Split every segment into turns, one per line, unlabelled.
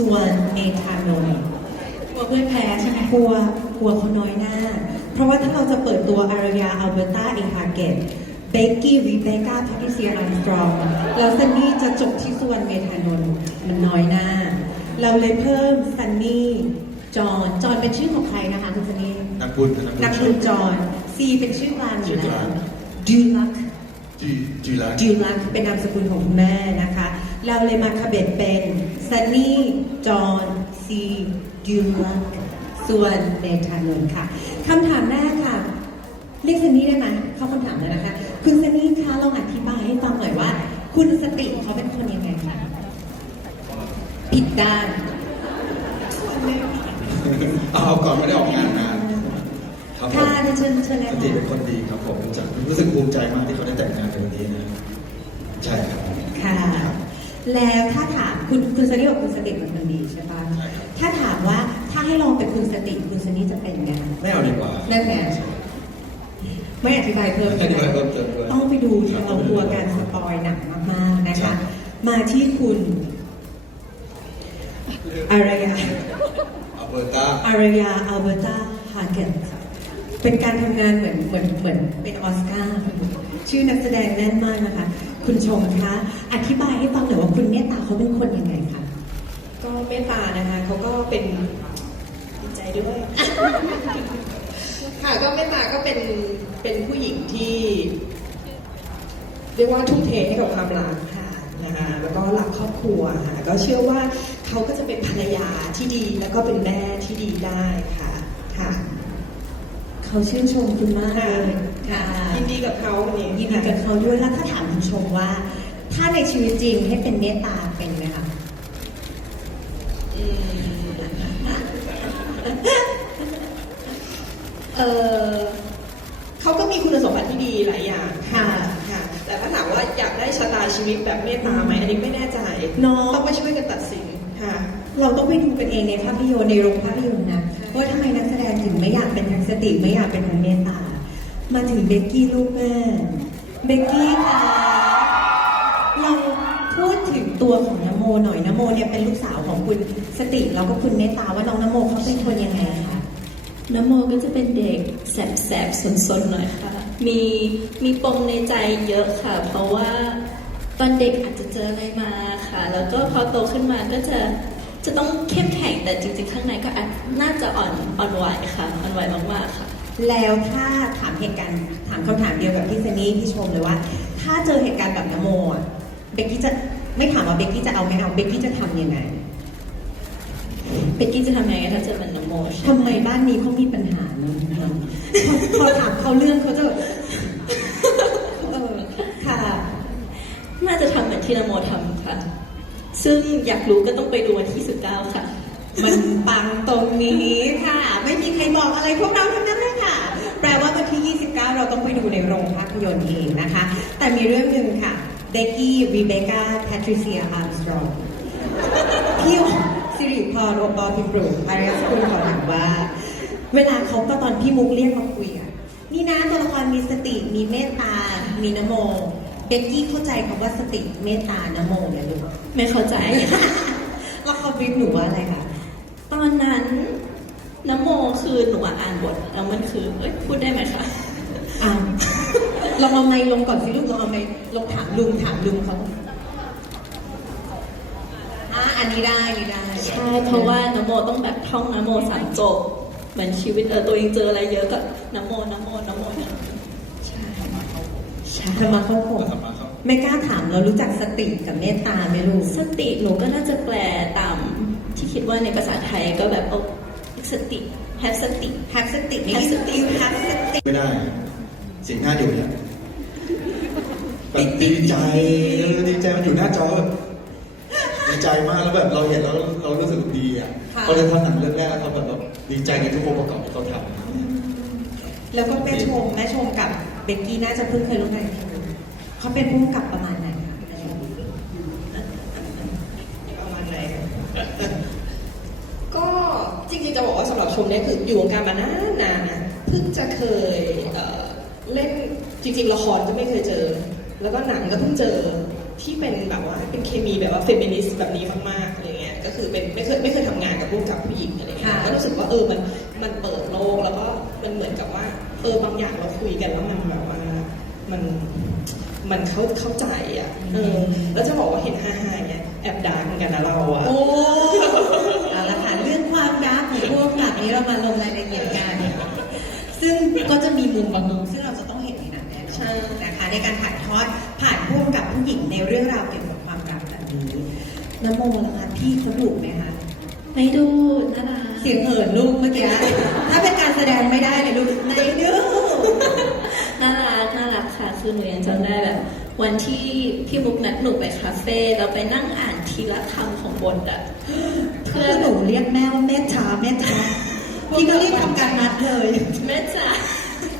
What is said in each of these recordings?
กส่วนเมธานนท์
กลัวเพื่อนแพ้ใช่ไหม
กลัวกลัวเขาน้อยหน้า เพราะว่าถ้าเราจะเปิดตัวอารยาอัลเบอร์ตาเอฮาเกตเบกกี้รีเบคก้าแพทริเซียอัมสตรองแล้วซันนี่จะจบที่สุวรรณเมธานนท์มันน้อยหน้า เราเลยเพิ่มซันนี่จอห์นจอห์นเป็นชื่อของใครนะคะคุณซันนี่
นักบุญ
นักบุญจอห์นซีเป็นชื่อกลางอยู่
ชื่อก
แล้
ลาวง
ดูลัก
จีจีรัก
จิวลักเป็นนามสกุลของคุณแม่นะคะ เราเลยมาคาเบตเป็นซันนี่จอห์นซีจิวลักส่วนเนธานนท์ค่ะคำถามแรกค่ะ เรียกซันนี่ได้ไหมเข้าคำถามแล้วนะคะ คุณซันนี่คะลองอธิบายให้ฟังหน่อยว่า คุณสติเขาเป็นคนยังไงคะผิดด้าน
เอาก่อนไม่ได้ออกงานนานครับผม
ค่ะเชิญเชิญเลย
สติเป็นคนดีครับผมรู้จักรู้สึกภูมิใจมากที่เขาได้แต่งงานในวันนี้นะใช่ครับ
ค่ะ แล้วถ้าถามคุณคุณซันนี่บอกคุณสติเป็นคนดีใช่ปะถ้าถามว่าถ้าให้ลองเป็นคุณสติคุณซันนี่จะเป็นยังไง
ไม่เอาดีกว่า
นั่นไงไม่อธิบายเพิ่ม
ไม่อธิบายเพิ่มเติมด้วย
ต้องไปดูค่ะเรากลัวการสปอยหนักมากๆนะ
ครั
คะ
บ
มาที่คุณอารยา
อัลเบอร์ตา
อารยาอัลเบอร์ตาฮาเกนเป็นการทำงานเหมือนเหมือนเหมือนเป็นออสการ์ชื่อนักแสดงแน่นมากนะคะ คุณชมคะ อธิบายให้ฟังหน่อยว่าคุณเมตตาเขาเป็นคนยังไงคะ
ก็เมตตานะคะเขาก็เป็นดีใจด้วย ค่ะก็เมตตาก็เป็นเป็นผู้หญิงที่ เรียกว่าทุ่มเทให้กับความรักค่ะนะคะแล้วก็รักครอบครัวค่ะก็เชื่อว่าเขาก็จะเป็นภรรยาที่ดีแล้วก็เป็นแม่ที่ดีได้ค่ะค่ะ
เขาชื่นชมคุณมากเลยค่ะ
ยินดีกับเขาวันนี้
ยินดีกับเขาด้วยแล้วถ้าถามคุณชมว่า ถ้าในชีวิตจริงให้เป็นเมตตาเป็นไหมคะ
อืมเออเขาก็มีคุณสมบัติที่ดีหลายอย่างค่ะค่ะแต่ถ้าถามว่าอยากได้ชะตาชีวิตแบบเมตตาไหมอันนี้ไม่แน่ใจ
เนาะ
ต้องไปช่วยกันตัดสินค่ะ
เราต้องไปดูกันเองในภาพยนตร์ในโรงภาพยนตร์นะว่าทำไม อยากเป็นทางสติไม่อยากเป็นทางเมตตา มาถึงเบกกี้ลูกแม่เบกกี้คะเราพูดถึงตัวของนโมหน่อยนโมเนี่ยเป็นลูกสาวของคุณสติแล้วก็คุณเมตตาว่าน้องนโมเขาเป็นคนยังไงคะ
นโมก็จะเป็นเด็กแสบๆสนๆหน่อยค่ะ มีมีปมในใจเยอะค่ะ เพราะว่าตอนเด็กอาจจะเจออะไรมาค่ะ แล้วก็พอโตขึ้นมาก็จะ จะต้องเข้มแข็งแต่จริงๆข้างในก็อาจน่าจะอ่อนอ่อนไหวค่ะอ่อนไหวมากๆค่ะ
แล้วถ้าถามเหตุการณ์ถามคำถามเดียวกับพี่เซนี่พี่ชมเลยว่า ถ้าเจอเหตุการณ์แบบนโมอะเบกกี้จะไม่ถามว่าเบกกี้จะเอาไม่เอาเบกกี้จะทำยังไง
เป็กกี้จะทำยังไงถ้าเจอเป็นน้ำโมใช่
ทำ
ไห
ไม
ม
บ้านนี้เขามีปัญหาเนอะพอพอถามเขาเรื่องเขาจะแบบเออค่ะ
น่าจะทำเหมือนที่น้ำโมทำค่ะ ซึ่งอยากรู้ก็ต้องไปดูวันที่19ค่ะ
มันปังตรงนี้ค่ะ ไม่มีใครบอกอะไรพวกเราทั้งนั้นเลยค่ะ แปลว่าวันที่ 29 เราต้องไปดูในโรงภาพยนตร์เองนะคะ แต่มีเรื่องหนึ่งค่ะเบกกี้รีเบคก้าแพทริเซียอาร์มสตรองพี่สิริพรโอปอลพิมปรุงอารยสกุลขอถามว่า เวลาเขาก็ตอนพี่มุกเรียกมาคุยอะนี่นะตัวละครมีสติมีเมตตา มีนโม เบกกี้เข้าใจคำว่าสติเมตตานโมเนี่ยลูก
ไม่เข้าใจ
แล้วเขาบรีฟหนูว่าอะไรคะ
ตอนนั้นน้ำโมคือหนูอะอ่านบทแล้วมันคือเอ้ยพูดได้ไหมคะ
อ่าลองเอาไมค์ลงก่อนสิลูกลองเอาไมค์ลงถามลุงถามลุงเขาอ่าอันนี้ได้อันนี้ได้
ใช่เพราะว่าน้ำโมต้องแบบท่องน้ำโมสามจบเหมือนชีวิตเออตัวเองเจออะไรเยอะก็น้ำโมน้ำโมน้ำโมใช่
ใช่ ธรรมะเข้าโคง
ธรรมะเข้า
ไม่กล้าถามเรารู้จักสติกับเมตตาไหมลูก
สติหนูก็น่าจะแปลตามที่คิดว่าในภาษาไทยก็แบบเอาสติแฮปสติ
แฮปสตินี่
have
ส
สติ
ติแฮปสติ
ไม่ได้สิ่งหน้าเดียวเนี่ยแบบดีใจเออดีใจมันอยู่หน้าจอแบบดีใจมากแล้วแบบเราเห็นแล้วเรารู้สึกดีอะเราเลยทำหนังเรื่องแรกแล้วเราแบบแบบดีใจในทุกองค์ประกอบที่เขาทำ
แล้วก็แม่ชมแม่ชมกับเบกกี้น่าจะเพิ่งเคยรู้จักกันเขาเป็นผู้กำกับประมาณไหนคะ
ประมาณไหนก็จริงๆจะบอกว่าสำหรับชมเนี่ยคืออยู่วงการมานานนานะเพิ่งจะเคยเเล่นจริงๆละครก็ไม่เคยเจอ แล้วก็หนังก็เพิ่งเจอที่เป็นแบบว่าเป็นเคมีแบบว่าเฟมินิสต์แบบนี้มากๆอะไรเงี้ยก็คือเป็นไม่เคยไม่เคยทำงานกับผู้กับผู้หญิงอะไรเงี้ย
ค่ะ
ก็รู้สึกว่าเออมันมันเปิดโลกแล้วก็มันเหมือนกับว่า เออบางอย่างเราคุยกันแล้วมันแบบว่ามันมันเข้าเข้าใจอะเออแล้วจะบอกว่าเห็นฮ่าๆเนี่ยแอบดาร์กเหมือนกันนะเราอะ
โอ้เอาละค่ะเรื่องความรักของพวกแบบนี้เรามาลงรายละเอียดกัน ซึ่งก็จะมีมุมบางมุมซึ่งเราจะต้องเห็นในหนังแน่นอนนะคะในการถ่ายทอดผ่านพวกกับผู้หญิงในเรื่องราวเกี่ยวกับความรักแบบนี้น้ำโมล่ะคะพี่เขาดุไหมคะ
ไม่ดูน่ารัก
เสียงเหินลูกเมื่อกี้ ถ้าเป็นการแสดงไม่ได้เลยลูกในดื้อ
น่ารักน่ารักค่ะ คือหนูยังจำได้แบบ วันที่พี่มุกนัดหนูไปคาเฟ่เราไปนั่งอ่านทีละคำของบทอะ
เพื่อหนูเรียกแม่ว่าแม่ช้าแม่ช้าพี่ก็รีบทำการนัดเลย
แม่จ๋า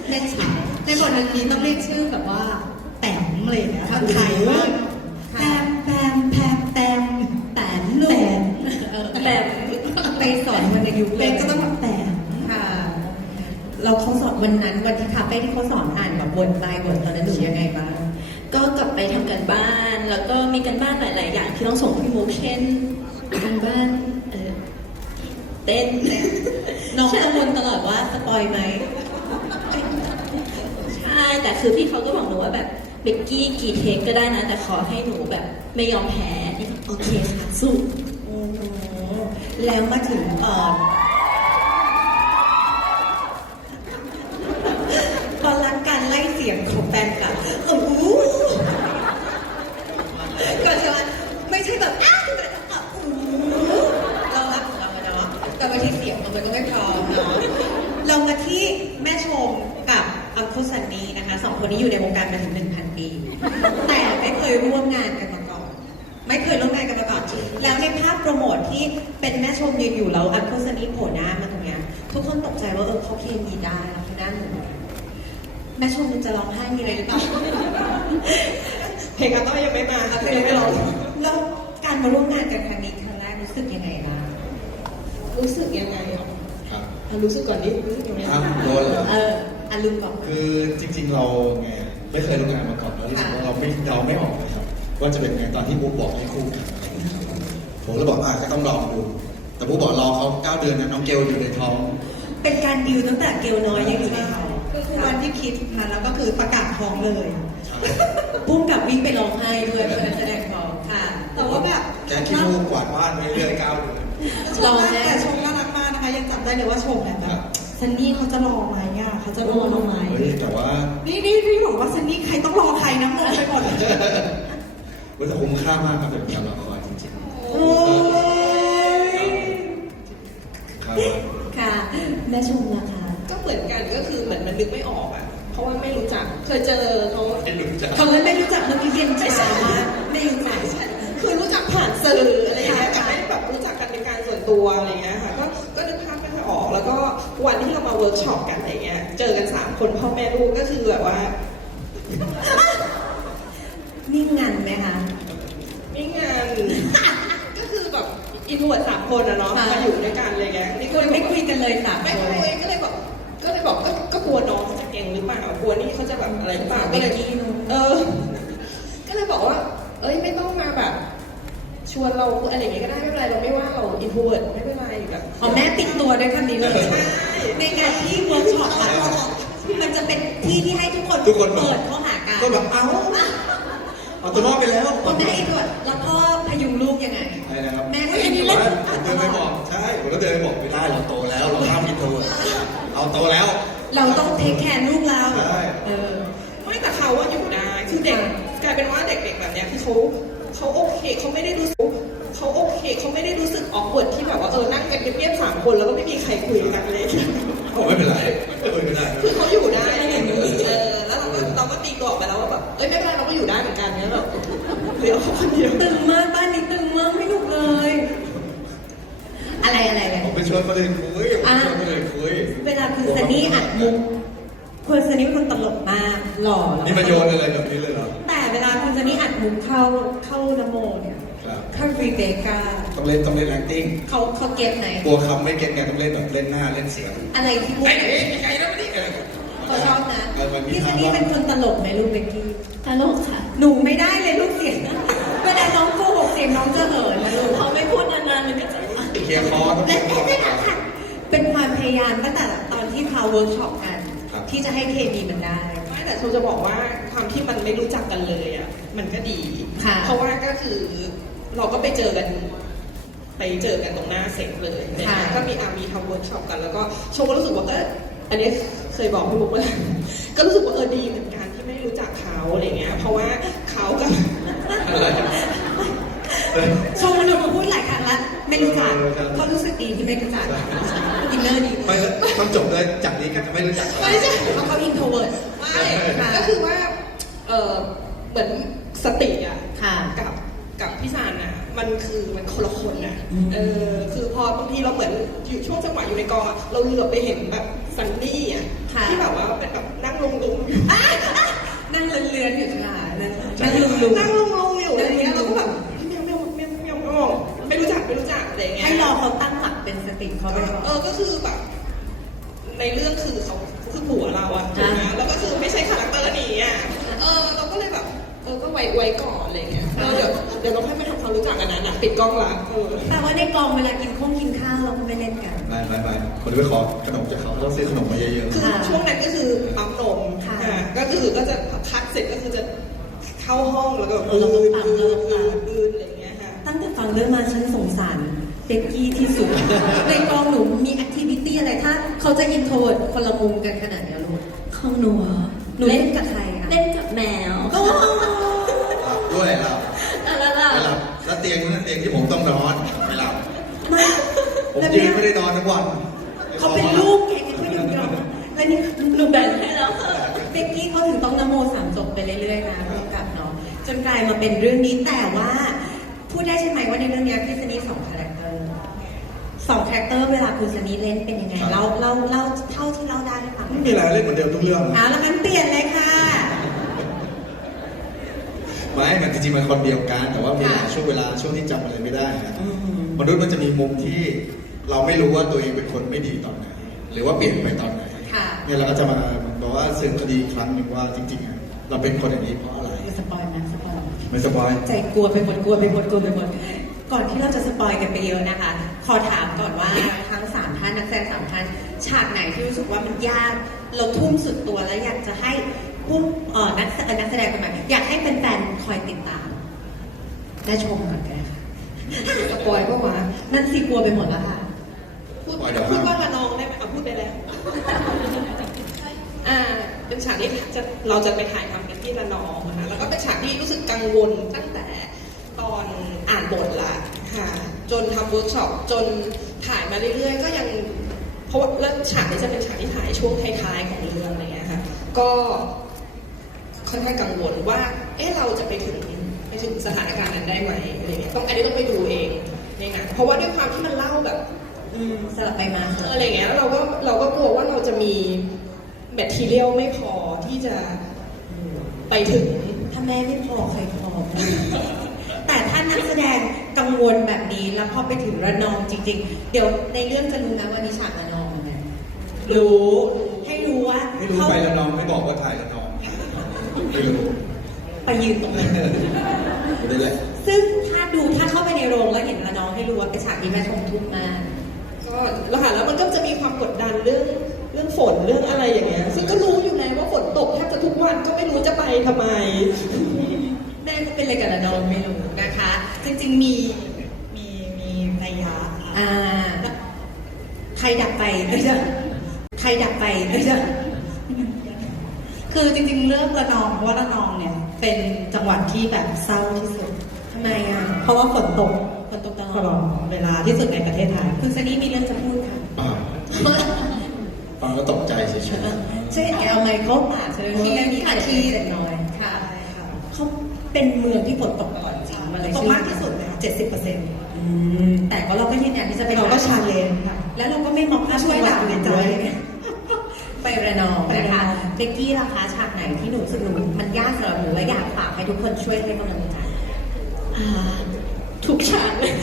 แม่ช้าในบทนี้ต้องเรียกชื่อแบบว่าแต้มอะไรอย่างเงี้ยถ้าไทยว่าแปมแปมแปมแปมแต้มลูกเออ
แบบ
ไป สอนวันในยุคเล็กก็ต้องแบบแต้มค่ะ เราเขาสอนวันนั้นวันที่คาเฟ่ที่เขาสอนอ่านแบบบทไปบทตอนนั้นหนูยังไงบ้าง
ก็กลับไปทำกันบ้าน แล้วก็มีกันบ้านหลาย ๆ อย่างที่ต้องส่งพี่มุกเช่นกันบ้านเออเต้น
น้องกังวลตลอดว่าสปอยไหม
ใช่แต่คือพี่เขาก็บอกหนูว่าแบบเบกกี้กี่เทคก็ได้นะ แต่ขอให้หนูแบบไม่ยอมแพ้ โอเคค่ะสู้
โอ้โห แล้วมาถึงเอ่อตอนรักการไล่เสียงของแฟนคลับโอ้โหก่อนจะมาไม่ใช่แบบอ้าวแบบอะโอ้โหเรารักของเราอะเนาะแต่บางทีเสียงมันก็ไม่พร้อมเนาะเรามาที่แม่ชมกับอัลโคซันนีนะคะสองคนนี้อยู่ในวงการมาถึง 1,000 ปี แต่ไม่เคยร่วมงานกันมาก่อน ไม่เคยร่วมงานกันมาก่อน แล้วในภาพโปรโมทที่เป็นแม่ชมยืนอยู่แล้วอัลโคซันนีโผล่หน้ามาตรงเนี้ยทุกคนตกใจว่าเออเขาเค มีได้แล้วคือหน้าเหมือนกันแม่ชมมันจะร้องไห้มีอะไรหรือเปล่า
เพลงอาต้อยยังไม่มาครับเพลงไม่ร้อง
แล้วการมาร่วมงานกันครั้งนี้ครั้งแรกรู้สึกยังไงบ้าง
รู้สึกยังไงอะ
ครับ
อะรู้สึกก่อนนิดรู้สึกยังไง
อ้าวโดนเหรอ
เอออันลืมบอก
คือจริง ๆ เราไงไม่เคยร่วมงานมาก่อนแล้วรู้สึกว่าเราไม่เราไม่ออกเลยครับว่าจะเป็นไงตอนที่บุ๊กบอกให้คู่กันอะไรอย่างเงี้ยครับผมเลยบอกอะก็ต้องลองดูแต่บุ๊กบอกรอเขาเก้าเดือนนะน้องเกลอยู่ในท้อง
เป็นการดิวตั้งแต่เกลน้อยยังอยู่ในเขาคือวันที่คิดมาแล้วก็คือประกาศท้องเลย
ใช่
ปุ้มกับวิ่งไปร้องไห้ด้วยเพื่อนักแสดงท้องค่ะ แต่ว่าแบบ
แกขี้มูกกวาดบ้านไปเรื่อยเก้าเดือน
รอแม่แต่ชมน่ารักมากนะคะ ยังจำได้เลยว่าชมเนี่ยแบบซันนี่เขาจะรอไหมอะเขาจะรอเราไหม
เฮ้ยแต่ว่า
นี่นี่นี่บอกว่าซันนี่ใครต้องรอใครนะงงไปหมด
เว้ยแต่คุ้มค่ามากครับเป็นการละครจริง
โชมนะคะ
ก็เหมือนกันก็คือเหมือนมันนึกไม่ออกอะ เพราะว่าไม่รู้จัก เคยเจอเขา
ไม่รู้จัก
เขาเลยไม่รู้จักเมื่อกี้เรียนใจสามารถไม่รู้จัก
ใช่คือรู้จักผ่านสื่ออะไรอย่างเงี้ยแต่ไม่แบบรู้จักกันเป็นการส่วนตัวอะไรอย่างเงี้ยค่ะก็ก็นึกภาพไม่ค่อยออก แล้วก็วันที่เรามาเวิร์กช็อปกันอะไรเงี้ยเจอกันสามคนพ่อแม่ลูกก็คือแบบว่า
นิ่งงันไหมคะ
ไม่งาน ก็คือแบบ อินโทรดสามคนอะเนาะ
ค่ะ
มาอยู่ด้วยกันอะไรเงี้ยนี่
ค
ก็
นไม่คุยกันเลยสาม
ไม่
คน
คุยก็เลยบอกก็เลยบอกก็ก็กลัวน้องเขาจะเก่งหรือเปล่ากลัวนี่เขาจะแบบอะไรหรือเปล่าก็เลยเออ ก็เลยบอกว่า เอ้ยไม่ต้องมาแบบ ชวนเราอะไรอย่างเงี้ยก็ได้ไม่เป็นไรเราไม่ว่าเราอินโทรเวิร์ดไม่เป็นไรแบบ
อ๋อแม่ติดตัวด้วยคำนี้เลย
ใช่
ในงานที่เวิร์กช็อปอะมันจะเป็นที่ที่ให้ทุกคน
ทุกคนแบบ
เปิดเข้าหากัน
ก็แบบเอ้า เอาตัวรอดไปแล้ว
พ่อแม่อินโทรดแล้วพ่อพยุงลูกยังไง
อะไรนะครับ
แม่ก็ยังมีเล่น
ผมเดินไปบอกใช่ผมก็เดินไปบอกไม่ได้เราโตแล้ว เราห้ามกินโตเราโตแล้ว
เราต้องเทคแคร์ลูกเรา
ใช่
เออ
ไม่แต่เขาว่าอยู่ได้คือเด็กกลายเป็นว่าเด็กๆแบบเนี้ยคือเขาเขาโอเคเขาไม่ได้รู้สึกเขาโอเคเขาไม่ได้รู้สึกออกเวิร์ดที่แบบว่าเออนั่งกันเงียบๆสามคนแล้วก็ไม่มีใครคุยกันเลย
ผมไม่เป็นไรไม่เป็นไร
คือเขา อ้ยไม่เป็นไรเราก็อยู่ได้เหมือนกันเนี่ยแบบเดี๋ยวเขาคนเดียว
ตึงมากบ้านนี้ตึงมากไม่หนุกเลย อะไรอะไรอะไร
ผมไปชวนประเด็นคุยผมไปชวนประเด็นคุย
เวลาคือซันนี่อัดมุกคุณซันนี่เป็นคนตลกมากหล่อแล้ว
นี่มาโยนอะไรแบบนี้เลยเหรอ
แต่เวลาคุณซันนี่อัดมุกเข้าเข้านโมเนี่ย
ครับ
เข้ารีเบคก้า
ต้องเล่นต้องเล่น acting
เขาเขาเก็ตไหม
กลัวคำไม่เก็ตไงต้องเล่นแบบเล่นหน้าเล่นเสียง
อะไรที่พูด
ไอ้เอ๊ะไงนะนี่อะไร
ขาชอบนะพี่ซั
น
นี่เป็นคนตลกไหมลูกเบกกี้
ตลกค่ะ
หนูไม่ได้เลยลูกเสียงเวลาน้องโกหกเสียงน้องจะเหินนะลูกเข
าไม่พูดนานๆมันก็จะ
เคลียคอต้องเคลียคอเป็นความพยายามตั้งแต่ตอนที่พาเวิร์กช็อปกัน ที่จะให้เคมีมันได้
ไม่แต่โชจะบอกว่าความที่มันไม่รู้จักกันเลยอะมันก็ดี เพราะว่าก็คือเราก็ไปเจอกันไปเจอกันตรงหน้าเซ็กเลยก็มีอามีทำเวิร์กช็อปกันแล้วก็โชว์รู้สึกว่าเอ นนี้เคยบอกพี่บุ๊กว่าก็รู้สึกว่าเออดีเหมือนกันที่ไม่รู้จักเขาอะไรเงี้ย เพราะว่าเขาก็
อะไรเออ
ชมมนุษย์มาพูดหลายครั้งแล้วไม่รู้จัก
เออครับ
ก็รู้สึกดีที่ไม่รู้จัก
ใช่
อินเนอร์ดี
ไม่แล้วต้องจบเลยจากนี้ก็จะไม่รู้จัก
ไม่ใช่
เพราะเขาอินโทรเวิร์ด
ไม่
ค่ะ
ก็คือว่าเออเหมือนสติอะ
ค่ะ
กับกับพี่ซานอะ มันคือมันคนละคนอะ
อืม
เออคือพอบางทีเราเหมือนอยู่ช่วงจังหวะอยู่ในกองอะเราเหลือบไปเห็นแบบซันนี่อะ
ค่ะ
ที่แบบว่าเป็นแบบนั่งลงลุง
นั่งเลื้อนๆอยู่ค่ะนั่งนั่งลุม
นั่งลงลงอยู่อะไรเงี้ยเราก็แบบแมวแมวแมวแมวแมวไม่รู้จักไม่รู้จักอะไร
ๆ
เงี้ย
ให้รอเขาตั้งหลักเป็นสติเขาไปก่อน
เออก็คือแบบในเรื่องคือเขาคือผัวเราอะถูกไหม
อ่า
แล้วก็คือไม่ใช่คาแรคเตอร์นี้อะ ออก็ไว้ไว้ก่อนอะไรเงี้ยเออเดี๋ยวเดี๋ยวเราค่อยมาทำความรู้จักกันนะนะปิดกล้องละเออ
แต่ว่าในกองเวลากินข้องกินข้าวเราก็ไม่เล่นกัน
ไม่ไม่ไม่คนที่ไปขอขนมจากเขาต้องซื้อขนมมาเยอะ
คือ
ค่ะ
ช่วงนั้นก็คือปั๊มนม
ค่ะ
อ่าก็คือก็จะคัดเสร็จก็คือจะเข้าห้องแล้วก็
เราก็ปั๊มเราก็ปั๊ม
อืนอะไรเงี้ยค่ะ
ตั้งแต่ฟังเรื่องมาฉันสงสารเบกกี้ที่สุด ในกองหนูมีแอคทิวิตี้อะไรถ้าเขาจะอินโทรเวิร์ดคนละมุมกันขนาดเนี้ยลูก
ของหนูเหรอ
หนูเล่นกับใครอะ
เล่นกับแมว
โอ้
ๆหลับ ด้วยหลับ
แล้วล่ะ
ไม่หลับแล้วเตียงนั้นเตียงที่ผมต้องนอนไม่หลับ
ไม่
ผม
แล้ว
ยื
เนี่
น
ย
ไม่ได้นอนทั้งวัน
เขาเป็นลูกแกไงเขาอยู่ยอมแล้วนี่
หนูแบ่งให้แล้ว
เบกกี้เขาถึงต้องนโมสามจบไปเรื่อยๆนะร่วมกับเนาะจนกลายมาเป็นเรื่องนี้แต่ว่าพูดได้ใช่ไหมว่าในเรื่องเนี้ยพี่สนีสองคาแรคเตอร์สองคาแรคเตอร์เวลาคุณสนีเล่นเป็นยังไงเล่าเล่าเล่าเท่าที่เล่าได้ให้ฟังหน่
ไม่
อย
มีอะไรเล่นเหมือนเดิมทุกเรื่อง
เอาแล้วงั้นเปลี่ยนเลยค่ะ
ไม่มันจริงๆมันคนเดียวกัน แต่ว่ามี
ค่ะ
ช่วงเวลาช่วงที่จำอะไรไม่ได้นะ
อืม
มนุษย์มันจะมีมุมที่เราไม่รู้ว่าตัวเองเป็นคนไม่ดีตอนไหน หรือว่าเปลี่ยนไปตอนไหน
ค่ะ
เนี่ยเราก็จะมาบอกว่าสืบคดีอีกครั้งหนึ่งว่าจริงๆอะเราเป็นคนอย่างนี้เพราะอะไร
อย่าสปอยนะสปอย
ไม่สบาย
ใจกลัวไปหมดกลัวไปหมดกลัวไปหมดก่อนที่เราจะสปอยกันไปเยอะนะคะ ขอถามก่อนว่าทั้งสามท่านนักแสดงสามท่านฉากไหนที่รู้สึกว่ามันยากเราทุ่มสุดตัวแล้วอยากจะให้ ผู้เอ่อนักแสเอ่อนักแสดงคนใหม่อยากให้แฟนๆคอยติดตาม ได้ชมก่อนก็ได้ค่ะ
สปอยปะวะ
นั่นสิกลัวไปหมดแล้วค่ะ
พูด
ปล่อยเดี๋ยว
พูด
ห้าม
ว่าละนองได้ไหมเอาพูดไปแล้วอ่าเป็นฉากที่จะเราจะไปถ่ายทำกันที่ระนองนะคะแล้วก็เป็นฉากที่รู้สึกกังวลตั้งแต่ตอนอ่านบทละค่ะ จนทำเวิร์กช็อปจนถ่ายมาเรื่อยๆ ก็ยังเพราะว่าเรื่องฉากนี้จะเป็นฉากที่ถ่ายช่วงท้ายๆของเรื่องอะไรเงี้ยค่ะก็ ค่อนข้างกังวลว่า เอ๊ะเราจะไปถึงไปถึงสถานการณ์นั้นได้ไหมอะไรเงี้ยต้องอันนี้ต้องไปดูเองในหนังเพราะว่าด้วยความที่มันเล่าแบบ
อืมสลับไปมาสลับ
อะไรเงี้ยเราก็เราก็กลัวว่าเราจะมีแมททีเรียลไม่พอที่จะไปถึง
ถ้าแม่ไม่พอใครพอแต่ถ้านักแสดงกังวลแบบนี้แล้วพอไปถึงระนองจริง ๆ เดี๋ยวในเรื่องจะรู้นะว่านิฉากระนองไงรู้ให้รู้ว่า
ไม่รู้
เข้า
ไปละนองไม่บอกว่าถ่ายละนอง ไม่รู้
ไปยืนตรงนั้น
ไม่ได้แหละ
ซึ่งถ้าดูถ้าเข้าไปในโรงแล้วเห็นระนองให้รู้ว่าเป็นฉากที่แม่ชมทุ่มมาก
ก็แล้วค่ะแล้วมันก็จะมีความกดดันเรื่องเรื่องฝนเรื่องอะไรอย่างเงี้ย ซึ่งก็รู้อยู่ไงว่าฝนตกแทบจะทุกวันก็ไม่รู้จะไปทำไม
แม่ก็เป็นอะไรกับระนองไม่รู้นะคะ จริงๆมีมีมีระยะอ่าใครดับไปเอ้ยจะใครดับไปเอ้ยจะ
คือจริงๆ เรื่องระนองเพราะว่าระนองเนี่ยเป็นจังหวัดที่แบบเศร้าที่สุด
ทำไมอะ
เพราะว่าฝนตก
ฝนตกตล
ตล
อ
อ
ด
ดเวลาที่สุดในประเทศไทย
คุณซันนี่มีเรื่องจะพูดค่ะ
อ่าฟังแล้วตกใจเฉย
ใช่แกเอาไมค์เข้าปากใช่ไหมที่มีค่ะที่เล็กน้อยค่ะเขาเป็นเมืองที่ฝนตกก่อนจริงมาเลย
ตกมากที่สุดเลยเจ็ดสิบเปอร์เซ็นต์
อืมแต่ก็เราก็ยืนยันที่จะไป
เราก็ชาเลนจ์ค่ะ
แล้วเราก็ไม่มองค่า
ช่วยหลักในใจ
ไประนอง
ไประ
นะ
น
คะ
อง
เบกกี้ราคาฉากไหนที่หนูรู้สึกหนูมันยากสำหรับหนูและอยากฝากให้ทุกคนช่วยให้กำลังใจ
อ่าทุกฉากเลย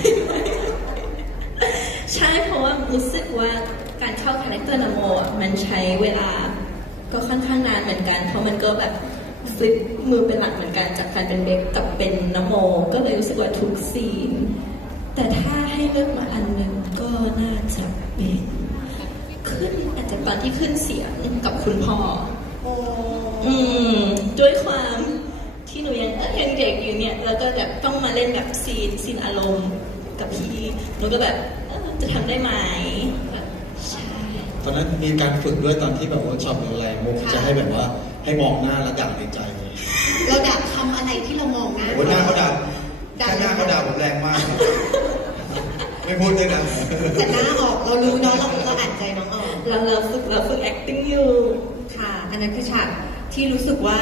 ใช่เพราะว่ารู้สึกว่าการเข้าคาแรคเตอร์นโมอะมันใช้เวลาก็ค่อนข้างนานเหมือนกัน เพราะมันก็แบบฟลิปมือเป็นหลักเหมือนกันจากการเป็นเบคกับเป็นนโม ก็เลยรู้สึกว่าทุกซีน แต่ถ้าให้เลือกมาอันหนึ่งก็น่าจะเป็น ขึ้นอาจจะตอนที่ขึ้นเสียงกับคุณพ่อ
โอ้
อืมด้วยความที่หนูยังเอ้ยยังเด็กอยู่เนี่ยแล้วก็แบบต้องมาเล่นแบบซีนซีนอารมณ์กับพี่หนูก็แบบเอ้อจะทำได้ไหมแบบใช่
ตอนนั้นมีการฝึกด้วยตอนที่แบบเว่าช็อปหรืออะไรมุกจะให้แบบว่าให้มองหน้าแล้วด่าในใจ
เราดับคำอะไรที่เรามองหน้า
โอ้หน้าเขาด่า
ด่า
แค่หน้าเขาด่าผมแรงมาก ไม่พูดด้วยนะ
แต่หน้าออกเรารู้เนาะเราเราอ่านใจน้องออก
เราเราฝึกเราฝึก acting อยู่
ค่ะ อันนั้นคือฉากที่รู้สึกว่า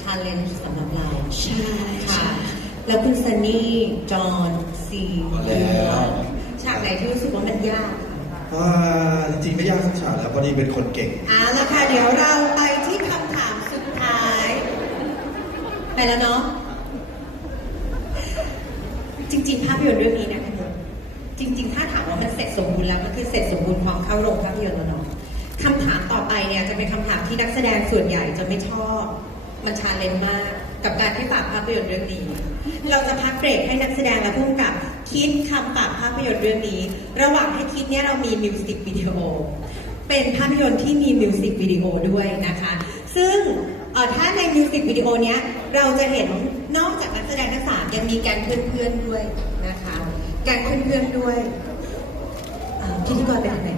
ชาเลนจ์สำหรับเรา
ใช่
ค่ะ แล้วคุณซันนี่จอห์นซี
มาแล้ว
ฉากไหนที่รู้สึกว่ามันยากคะ
อ่าจริงๆไม่ยากสักฉากแล้วพอดีเป็นคนเก่ง
เอาละค่ะเดี๋ยวเราไปที่คำถามสุดท้าย ไปแล้วเนาะจริง ๆ ภาพยนตร์เรื่องนี้นะคะคุณจริง ๆ ถ้าถามว่ามันเสร็จสมบูรณ์แล้วมันคือเสร็จสมบูรณ์พร้อมเข้าโรงภาพามต่อไปเนี่ยจะเป็นคำถามที่นักแสดงส่วนใหญ่จะไม่ชอบ มันชาเลนจ์มาก กับการที่ฝากภาพยนตร์เรื่องนี้ เราจะพักเบรกให้นักแสดงและผู้กำกับคิดคำฝากภาพยนตร์เรื่องนี้ ระหว่างให้คิดเนี่ยเรามีมิวสิกวิดีโอ เป็นภาพยนตร์ที่มีมิวสิกวิดีโอด้วยนะคะ ซึ่งถ้าในมิวสิกวิดีโอเนี้ยเราจะเห็นนอกจากนักแสดงทั้งสามยังมีแกงเพื่อนๆด้วยนะคะ แกงเพื่อนๆด้วยอ่าพิธีกรเป็นยังไง